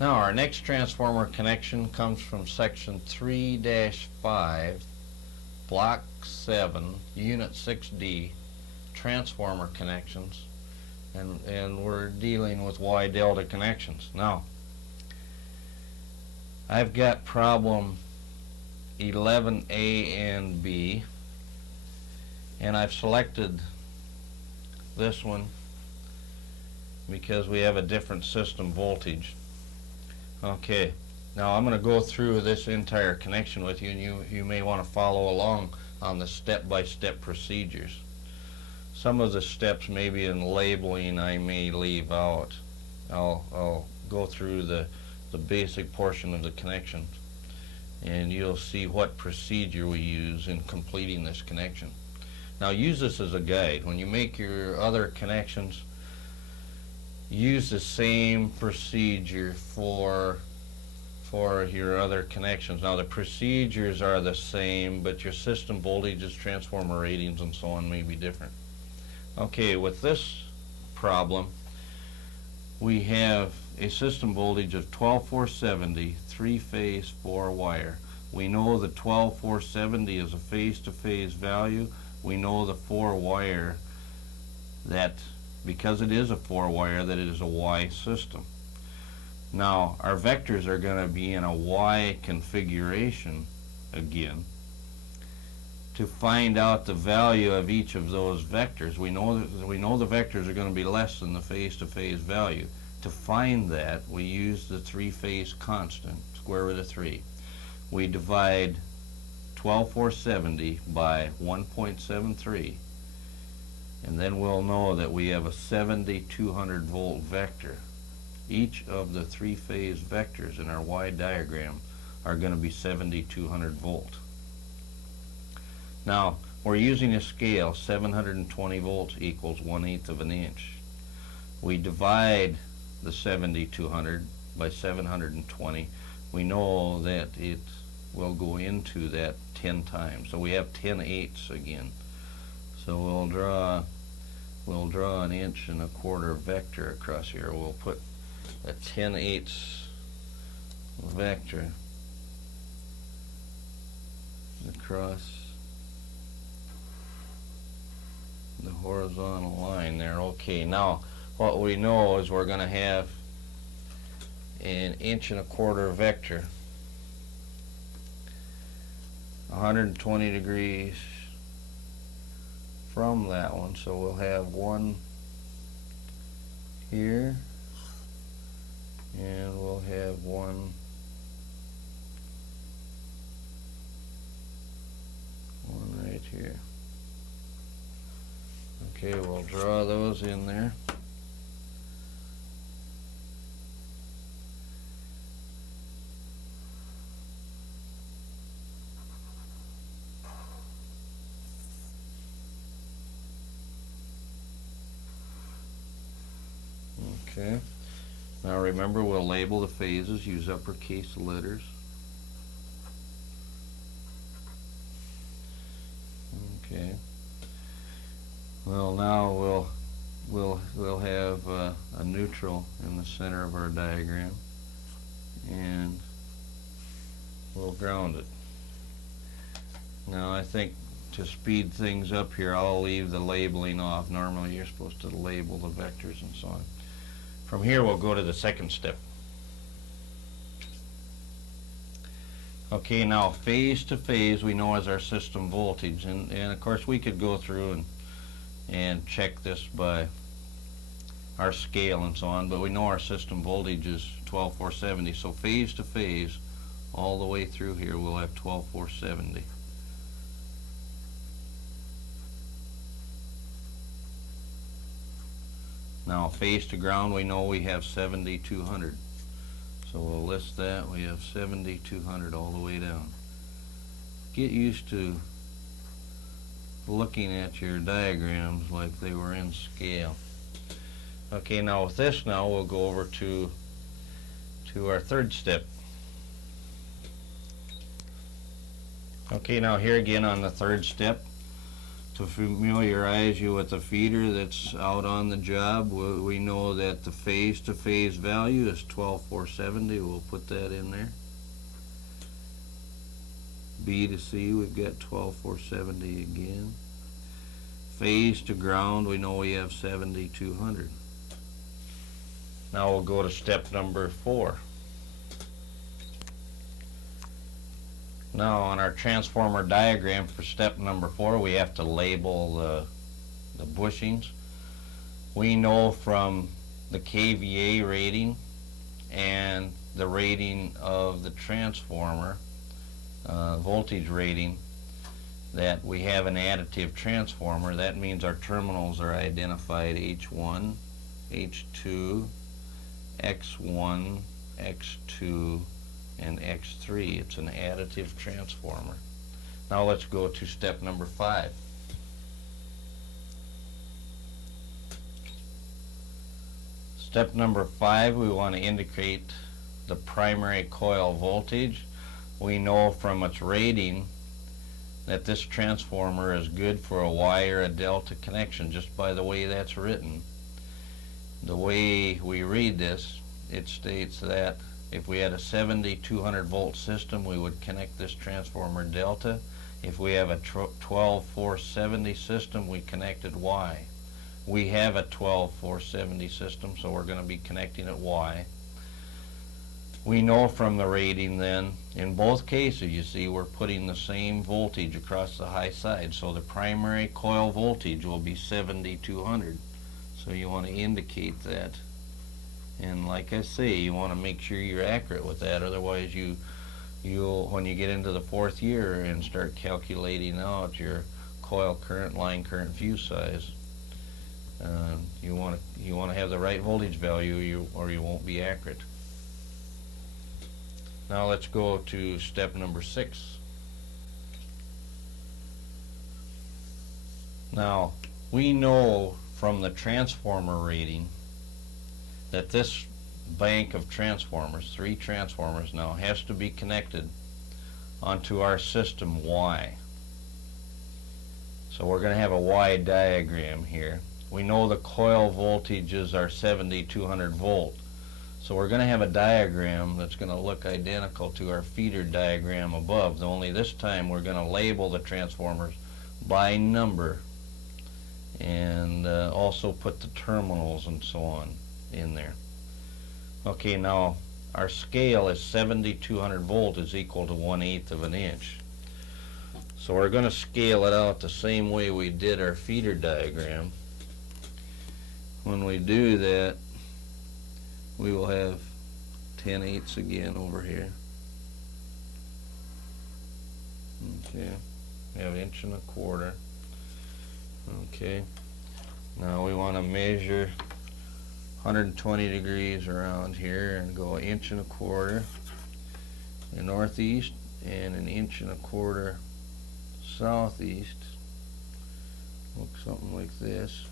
Now our next transformer connection comes from section 3-5, block 7, unit 6D, transformer connections, and we're dealing with wye-delta connections. Now I've got problem 11A and B, and I've selected this one because we have a different system voltage. Okay, now I'm going to go through this entire connection with you, and you may want to follow along on the step-by-step procedures. Some of the steps maybe in labeling I may leave out. I'll go through the basic portion of the connection, and you'll see what procedure we use in completing this connection. Now use this as a guide. When you make your other connections, use the same procedure for your other connections. Now the procedures are the same, but your system voltages, transformer ratings, and so on may be different. Okay, with this problem, we have a system voltage of 12,470, 3-phase, 4-wire. We know the 12,470 is a phase-to-phase value. We know the 4-wire, that because it is a 4-wire, that it is a Y system. Now our vectors are going to be in a Y configuration again. To find out the value of each of those vectors, we know the vectors are going to be less than the phase-to-phase value. To find that, we use the 3-phase constant, square root of 3. We divide 12,470 by 1.73, and then we'll know that we have a 7,200 volt vector. Each of the 3-phase vectors in our Y diagram are going to be 7,200 volt. Now we're using a scale. 720 volts equals 1/8 of an inch. We divide the 7,200 by 720. We know that it will go into that 10 times. So we have 10/8 again. So we'll draw 1 1/4 inch vector across here. We'll put a 10/8 vector across the horizontal line there. Okay, now what we know is we're going to have an 1 1/4 inch vector, 120 degrees from that one. So we'll have one here, and we'll have one right here. Okay, we'll draw those in there. Okay, now remember, we'll label the phases, use uppercase letters. Okay. Well, now we'll have a neutral in the center of our diagram, and we'll ground it. Now I think to speed things up here, I'll leave the labeling off. Normally you're supposed to label the vectors and so on. From here we'll go to the second step. Okay, now phase to phase we know is our system voltage, and of course we could go through and check this by our scale and so on, but we know our system voltage is 12,470, so phase to phase all the way through here we'll have 12,470. Now phase to ground we know we have 7,200. So we'll list that. We have 7,200 all the way down. Get used to looking at your diagrams like they were in scale. Okay, now with this, now we'll go over to our third step. Okay, now here again on the third step, To familiarize you with the feeder that's out on the job, we know that the phase-to-phase value is 12,470. We'll put that in there. B to C, we've got 12,470 again. Phase to ground, we know we have 7,200. Now we'll go to step number 4. Now on our transformer diagram for step number 4, we have to label the bushings. We know from the kVA rating and the rating of the transformer, voltage rating, that we have an additive transformer. That means our terminals are identified H1, H2, X1, X2, and X3. It's an additive transformer. Now let's go to step number 5. Step number 5, we want to indicate the primary coil voltage. We know from its rating that this transformer is good for a Y or a delta connection just by the way that's written. The way we read this, it states that if we had a 7,200 volt system, we would connect this transformer delta. If we have a 12,470 system, we connected Y. We have a 12,470 system, so we're going to be connecting at Y. We know from the rating then, in both cases, you see, we're putting the same voltage across the high side, so the primary coil voltage will be 7,200. So you want to indicate that. And like I say, you want to make sure you're accurate with that, otherwise you'll when you get into the 4th year and start calculating out your coil current, line current, fuse size, you want to have the right voltage value, or you won't be accurate. Now let's go to step number 6. Now we know from the transformer rating that this bank of transformers, 3 transformers now, has to be connected onto our system Y. So we're going to have a Y diagram here. We know the coil voltages are 7,200 volt. So we're going to have a diagram that's going to look identical to our feeder diagram above, only this time we're going to label the transformers by number and also put the terminals and so on in there. Okay, now our scale is 7,200 volt is equal to 1/8 of an inch. So we're going to scale it out the same way we did our feeder diagram. When we do that, we will have 10/8 again over here. Okay, we have 1.25 inches. Okay, now we want to measure 120 degrees around here and go 1.25 inches in northeast and 1.25 inches southeast. Look something like this.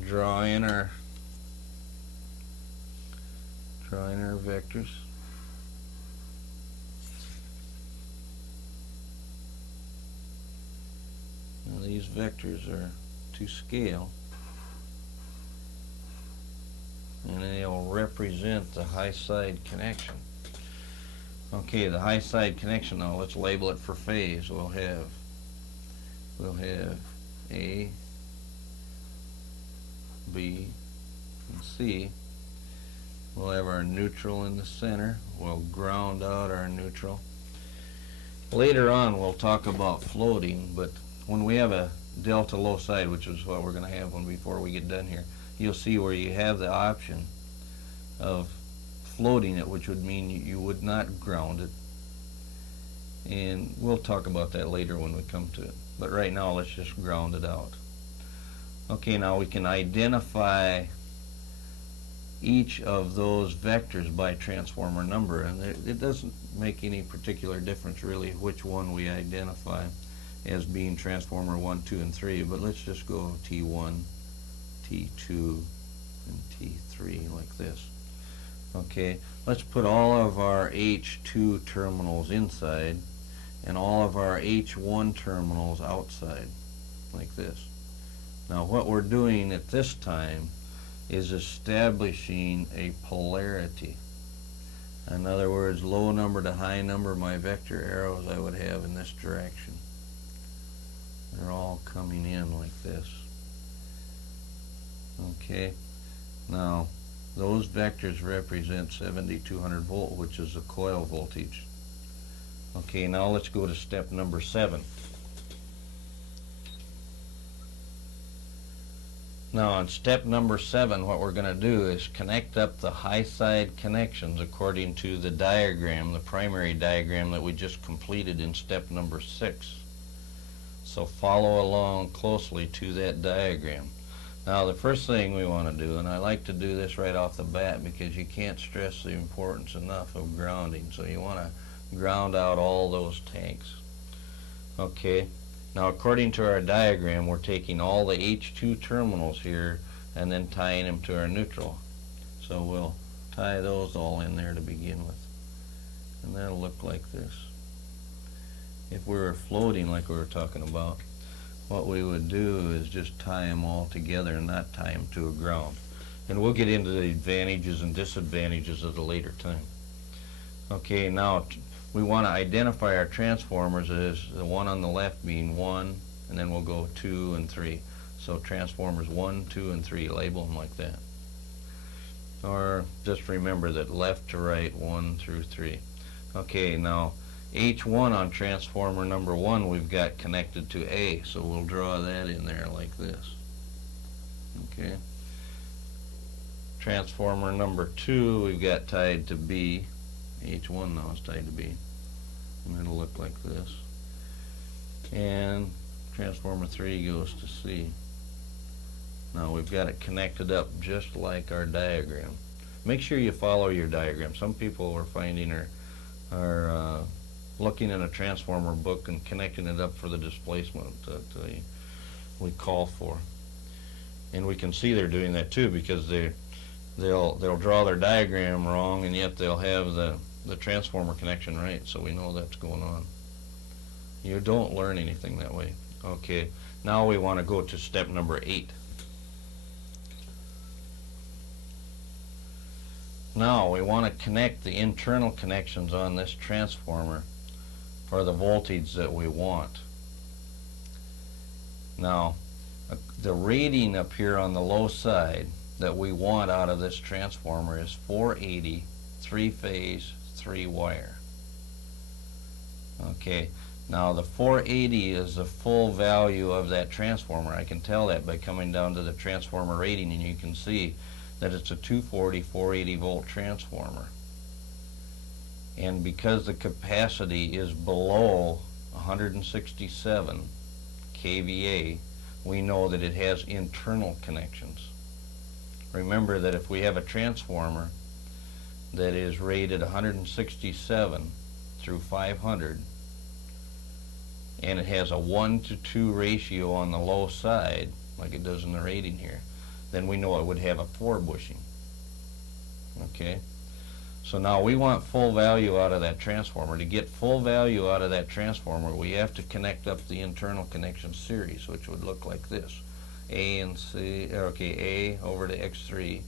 Draw in our vectors. Now these vectors are to scale, and they'll represent the high side connection. Okay, the high side connection, now let's label it for phase. We'll have A, B, and C. We'll have our neutral in the center. We'll ground out our neutral. Later on we'll talk about floating, but when we have a delta low side, which is what we're going to have before we get done here, you'll see where you have the option of floating it, which would mean you would not ground it. And we'll talk about that later when we come to it. But right now let's just ground it out. Okay, now we can identify each of those vectors by transformer number, and it doesn't make any particular difference really which one we identify as being transformer 1, 2, and 3, but let's just go T1, T2, and T3 like this. Okay, let's put all of our H2 terminals inside, and all of our H1 terminals outside, like this. Now what we're doing at this time is establishing a polarity. In other words, low number to high number, my vector arrows I would have in this direction. They're all coming in like this. Okay, now those vectors represent 7200 volt, which is the coil voltage. Okay, now let's go to step number 7. Now on step number 7, what we're going to do is connect up the high side connections according to the diagram, the primary diagram that we just completed in step number 6. So follow along closely to that diagram. Now the first thing we want to do, and I like to do this right off the bat because you can't stress the importance enough of grounding, so you want to ground out all those tanks. Okay. Now according to our diagram, we're taking all the H2 terminals here and then tying them to our neutral. So we'll tie those all in there to begin with. And that'll look like this. If we were floating like we were talking about, what we would do is just tie them all together and not tie them to a ground. And we'll get into the advantages and disadvantages at a later time. Okay, now we want to identify our transformers as the one on the left being 1, and then we'll go 2 and 3. So transformers 1, 2, and 3, label them like that. Or just remember that left to right, 1 through 3. Okay, now H1 on transformer number 1 we've got connected to A, so we'll draw that in there like this. Okay. Transformer number 2 we've got tied to B. H1 now is tied to B, and it'll look like this. And transformer 3 goes to C. Now we've got it connected up just like our diagram. Make sure you follow your diagram. Some people are finding are looking in a transformer book and connecting it up for the displacement that we call for. And we can see they're doing that too, because they'll draw their diagram wrong, and yet they'll have the transformer connection right, so we know that's going on. You don't learn anything that way. Okay, now we want to go to step number 8. Now we want to connect the internal connections on this transformer for the voltage that we want. Now the rating up here on the low side that we want out of this transformer is 480, 3-phase, 3-wire. Okay, now the 480 is the full value of that transformer. I can tell that by coming down to the transformer rating, and you can see that it's a 240, 480 volt transformer. And because the capacity is below 167 kVA, we know that it has internal connections. Remember that if we have a transformer that is rated 167 through 500, and it has a 1:2 ratio on the low side, like it does in the rating here, then we know it would have a 4 bushing. Okay? So now we want full value out of that transformer. To get full value out of that transformer, we have to connect up the internal connection series, which would look like this. A and C, okay, A over to X3,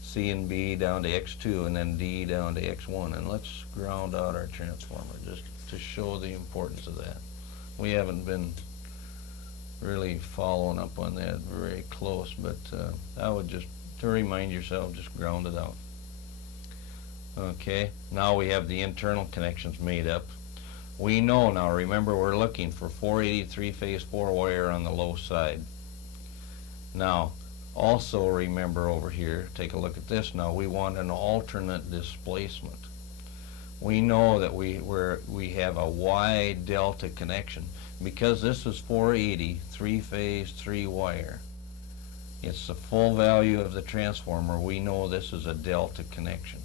C and B down to X2, and then D down to X1. And let's ground out our transformer just to show the importance of that. We haven't been really following up on that very close, but I would just, to remind yourself, just ground it out. Okay, now we have the internal connections made up. We know now, remember, we're looking for 480 3-phase 4-wire on the low side. Now, also remember over here, take a look at this now, we want an alternate displacement. We know that we have a wye-delta connection. Because this is 480 3-phase 3-wire, it's the full value of the transformer. We know this is a delta connection.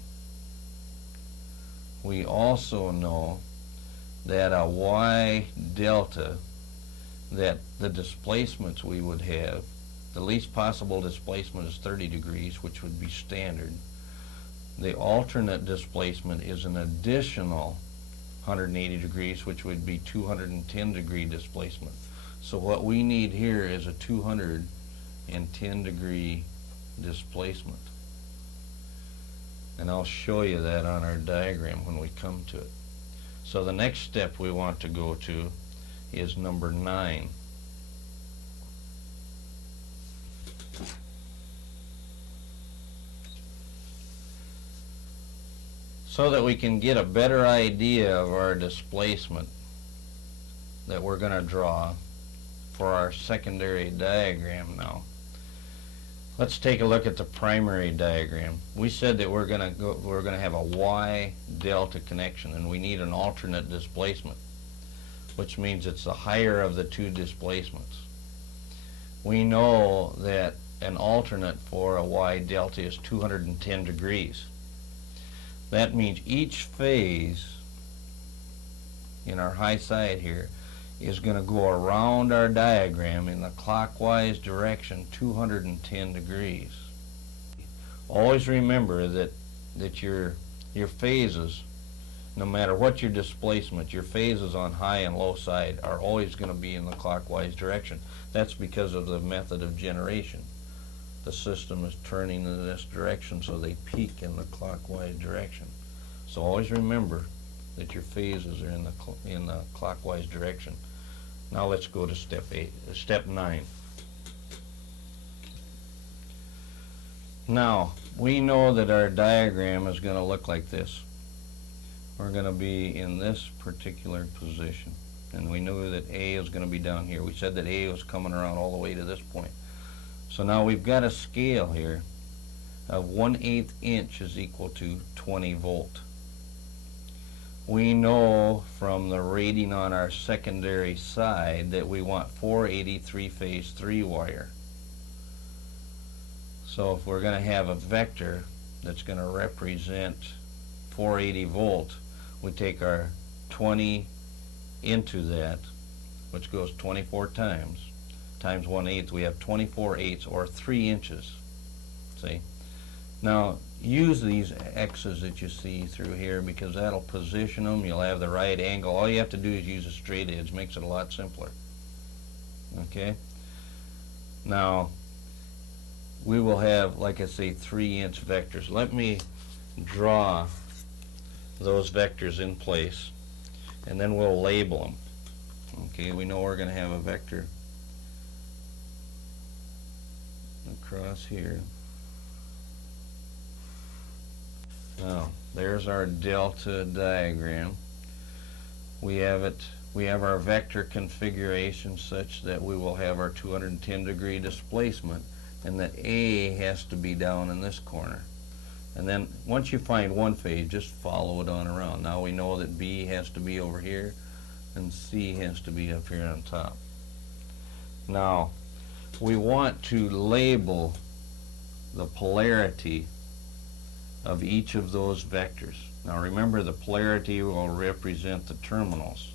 We also know that a wye-delta, that the displacements we would have, the least possible displacement is 30 degrees, which would be standard. The alternate displacement is an additional 180 degrees, which would be 210 degree displacement. So what we need here is a 210 degree displacement. And I'll show you that on our diagram when we come to it. So the next step we want to go to is number 9. So that we can get a better idea of our displacement that we're going to draw for our secondary diagram now. Let's take a look at the primary diagram. We said that we're going to have a wye-delta connection, and we need an alternate displacement, which means it's the higher of the two displacements. We know that an alternate for a wye-delta is 210 degrees. That means each phase in our high side here is going to go around our diagram in the clockwise direction 210 degrees. Always remember that your phases, no matter what your displacement, your phases on high and low side are always going to be in the clockwise direction. That's because of the method of generation. The system is turning in this direction, so they peak in the clockwise direction. So always remember that your phases are in the clockwise direction. Now let's go to step 9. Now we know that our diagram is going to look like this. We're going to be in this particular position, and we knew that A is going to be down here. We said that A was coming around all the way to this point. So now we've got a scale here of 1/8 inch is equal to 20 volt. We know from the rating on our secondary side that we want 480 3-phase 3-wire. So if we're going to have a vector that's going to represent 480 volt, we take our 20 into that, which goes 24 times 1/8, we have 24/8 or 3 inches. See? Now use these X's that you see through here, because that'll position them. You'll have the right angle. All you have to do is use a straight edge. Makes it a lot simpler. Okay? Now we will have, like I say, 3-inch vectors. Let me draw those vectors in place, and then we'll label them. Okay, we know we're going to have a vector across here. Now there's our delta diagram. We have our vector configuration such that we will have our 210 degree displacement, and that A has to be down in this corner. And then once you find one phase, just follow it on around. Now we know that B has to be over here and C has to be up here on top. Now we want to label the polarity of each of those vectors. Now remember, the polarity will represent the terminals.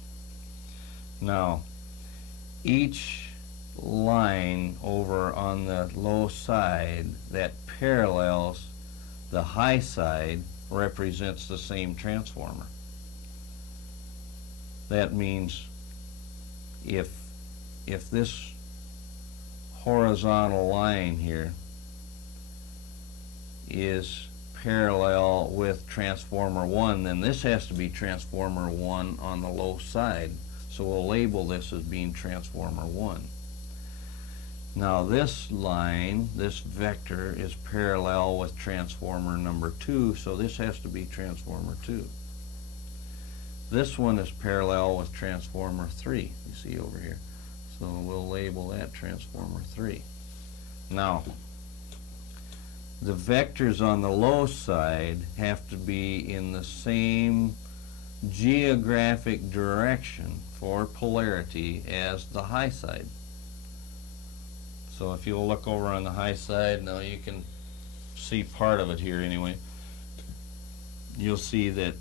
Now each line over on the low side that parallels the high side represents the same transformer. That means if this horizontal line here is parallel with transformer 1, then this has to be transformer 1 on the low side. So we'll label this as being transformer 1. Now this line, this vector, is parallel with transformer number 2, so this has to be transformer 2. This one is parallel with transformer 3, you see over here. So we'll label that transformer 3. Now, the vectors on the low side have to be in the same geographic direction for polarity as the high side. So if you'll look over on the high side, now you can see part of it here anyway. You'll see that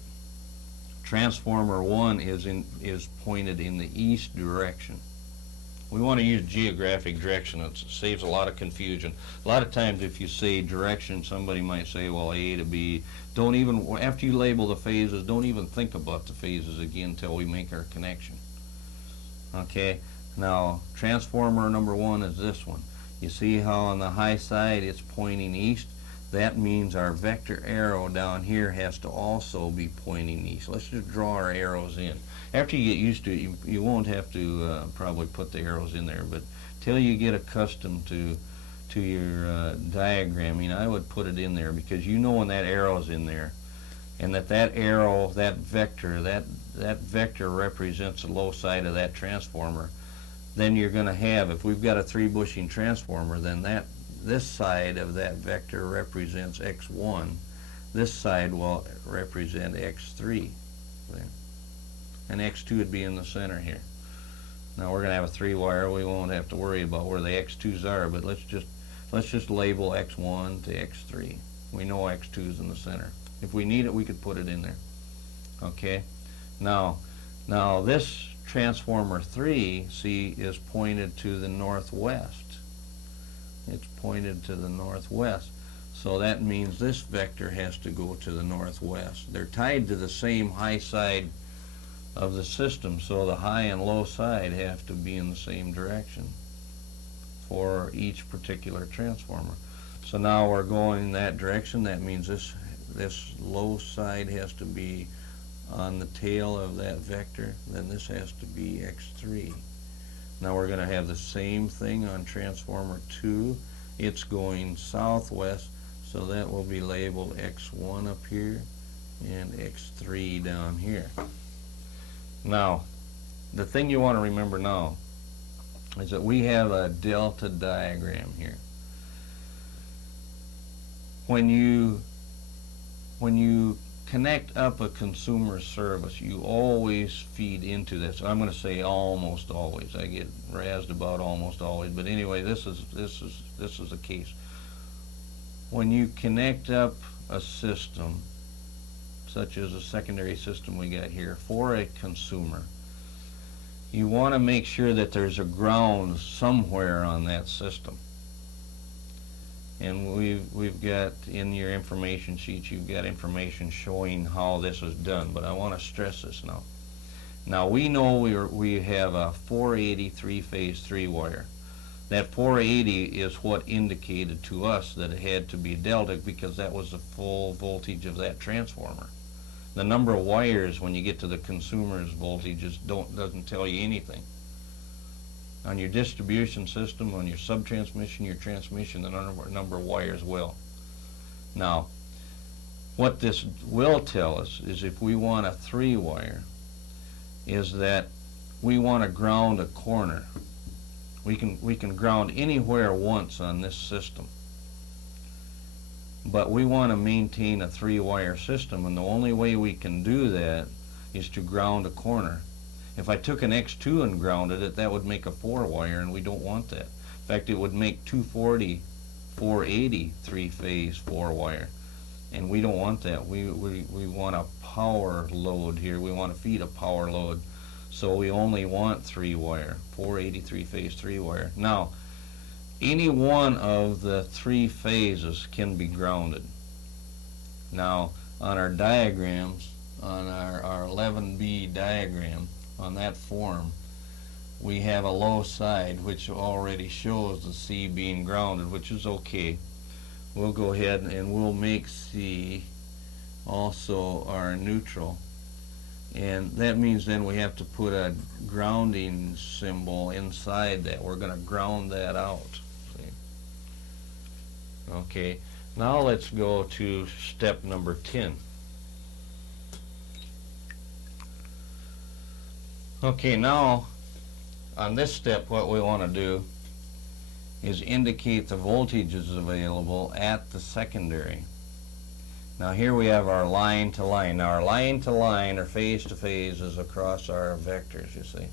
transformer 1 is pointed in the east direction. We want to use geographic direction. It saves a lot of confusion. A lot of times if you say direction, somebody might say, well, A to B. Don't even, after you label the phases, don't even think about the phases again until we make our connection. Okay, now transformer number 1 is this one. You see how on the high side it's pointing east? That means our vector arrow down here has to also be pointing east. Let's just draw our arrows in. After you get used to it, you won't have to probably put the arrows in there, but till you get accustomed to your diagramming, I would put it in there, because you know when that arrow's in there, and that arrow, that vector represents the low side of that transformer. Then you're going to have, if we've got a 3-bushing transformer, then this side of that vector represents X1. This side will represent X3. And X2 would be in the center here. Now we're going to have a 3-wire. We won't have to worry about where the X2s are, but let's just label X1 to X3. We know X2 is in the center. If we need it, we could put it in there. Okay? Now this transformer 3, see, is pointed to the northwest. It's pointed to the northwest. So that means this vector has to go to the northwest. They're tied to the same high side of the system, so the high and low side have to be in the same direction for each particular transformer. So now we're going in that direction. That means this low side has to be on the tail of that vector. Then this has to be X3. Now we're going to have the same thing on transformer 2. It's going southwest, so that will be labeled X1 up here and X3 down here. Now, the thing you want to remember now is that we have a delta diagram here. When you connect up a consumer service, you always feed into this. I'm going to say almost always. I get razzed about almost always, but anyway, this is the case. When you connect up a system, such as a secondary system we got here, for a consumer, you want to make sure that there's a ground somewhere on that system. And we've got in your information sheets, you've got information showing how this is done, but I want to stress this now. Now we know we have a 480 3-phase 3-wire. That 480 is what indicated to us that it had to be delta, because that was the full voltage of that transformer. The number of wires when you get to the consumer's voltages doesn't tell you anything. On your distribution system, on your subtransmission, your transmission, the number of wires will. Now, what this will tell us is if we want a 3-wire, is that we want to ground a corner. We can ground anywhere once on this system. But we want to maintain a 3-wire system, and the only way we can do that is to ground a corner. If I took an X2 and grounded it, that would make a 4-wire, and we don't want that. In fact, it would make 240, 480 3-phase 4-wire, and we don't want that. We want a power load here. We want to feed a power load, so we only want 3-wire, 480 3-phase 3-wire. Now, any one of the 3 phases can be grounded. Now, on our diagrams, on our 11B diagram, on that form, we have a low side which already shows the C being grounded, which is okay. We'll go ahead and we'll make C also our neutral, and that means then we have to put a grounding symbol inside that. We're going to ground that out. See? Okay, now let's go to step number 10. Okay, now on this step what we want to do is indicate the voltages available at the secondary. Now here we have our line to line. Now our line to line or phase to phase is across our vectors, you see.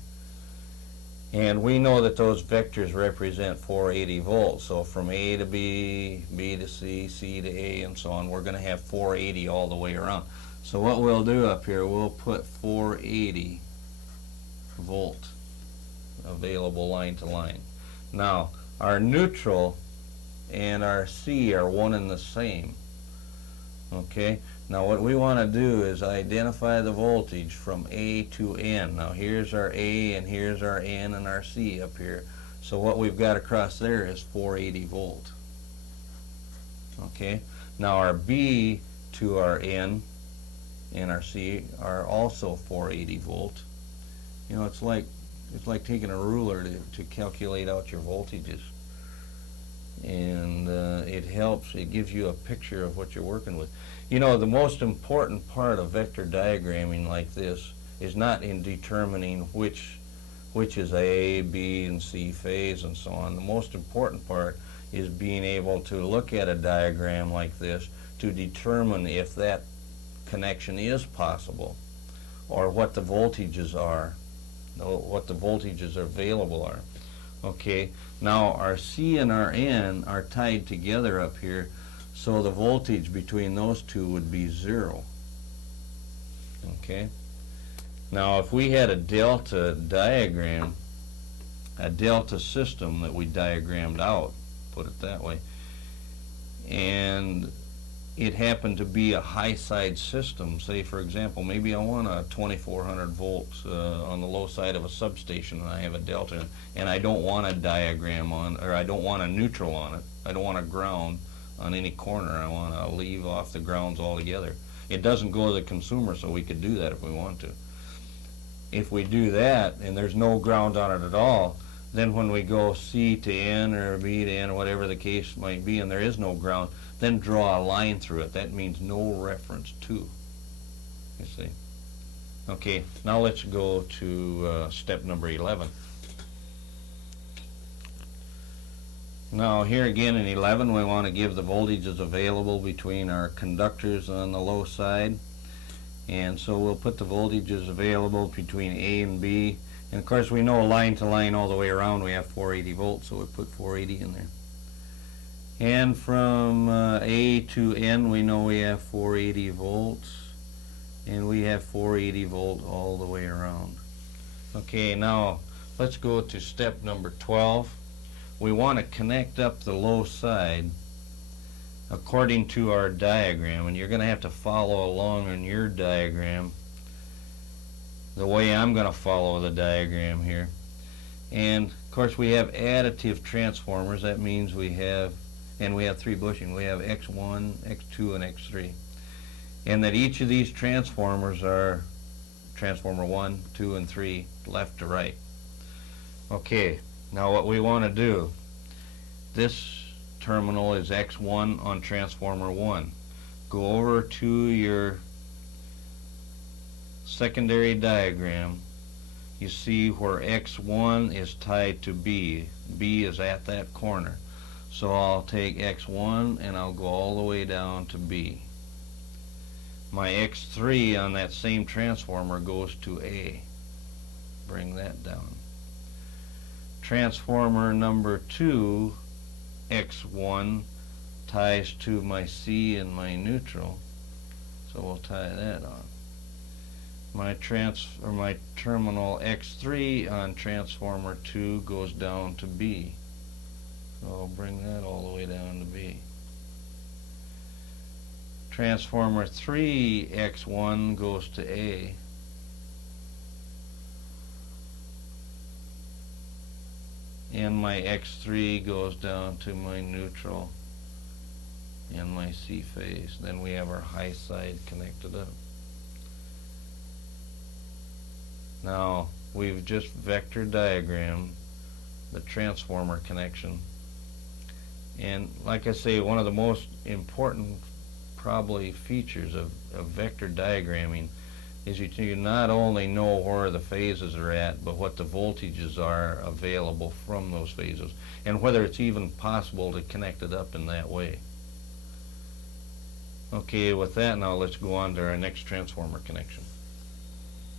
And we know that those vectors represent 480 volts. So from A to B, B to C, C to A, and so on, we're going to have 480 all the way around. So what we'll do up here, we'll put 480 volt available line to line. Now, our neutral and our C are one and the same. Okay, now what we want to do is identify the voltage from A to N. Now here's our A and here's our N and our C up here. So what we've got across there is 480 volt. Okay, now our B to our N and our C are also 480 volt. You know, it's like taking a ruler to calculate out your voltages. And it helps, it gives you a picture of what you're working with. You know, the most important part of vector diagramming like this is not in determining which is A, B, and C phase and so on. The most important part is being able to look at a diagram like this to determine if that connection is possible, or what the voltages are, what the voltages available are. Okay, now our C and our N are tied together up here, so the voltage between those two would be 0. Okay, now if we had a delta diagram, a delta system that we diagrammed out, put it that way, and it happened to be a high side system, say for example, maybe I want a 2400 volts on the low side of a substation, and I have a delta, and I don't want a diagram on, or I don't want a neutral on it, I don't want a ground on any corner, I want to leave off the grounds altogether. It doesn't go to the consumer, so we could do that if we want to. If we do that and there's no ground on it at all, then when we go C to N or B to N or whatever the case might be, and there is no ground, then draw a line through it. That means no reference to, you see. Okay, now let's go to step number 11. Now here again in 11 we want to give the voltages available between our conductors on the low side, and so we'll put the voltages available between A and B, and of course we know line to line all the way around we have 480 volts, so we put 480 in there. And from A to N we know we have 480 volts, and we have 480 volt all the way around. Okay, now let's go to step number 12. We want to connect up the low side according to our diagram, and you're going to have to follow along on your diagram the way I'm going to follow the diagram here. And of course we have additive transformers. That means we have 3 bushings. We have X1, X2, and X3. And that each of these transformers are transformer 1, 2, and 3, left to right. Okay, now what we want to do, this terminal is X1 on transformer 1. Go over to your secondary diagram. You see where X1 is tied to B. B is at that corner. So I'll take X1 and I'll go all the way down to B. My X3 on that same transformer goes to A. Bring that down. Transformer number 2, X1, ties to my C and my neutral, so we'll tie that on. My terminal X3 on transformer 2 goes down to B, so I'll bring that all the way down to B. Transformer 3, X1, goes to A. And my X3 goes down to my neutral and my C phase. Then we have our high side connected up. Now we've just vector diagrammed the transformer connection, and like I say, one of the most important probably features of vector diagramming is you not only know where the phases are at, but what the voltages are available from those phases, and whether it's even possible to connect it up in that way. Okay, with that, now let's go on to our next transformer connection.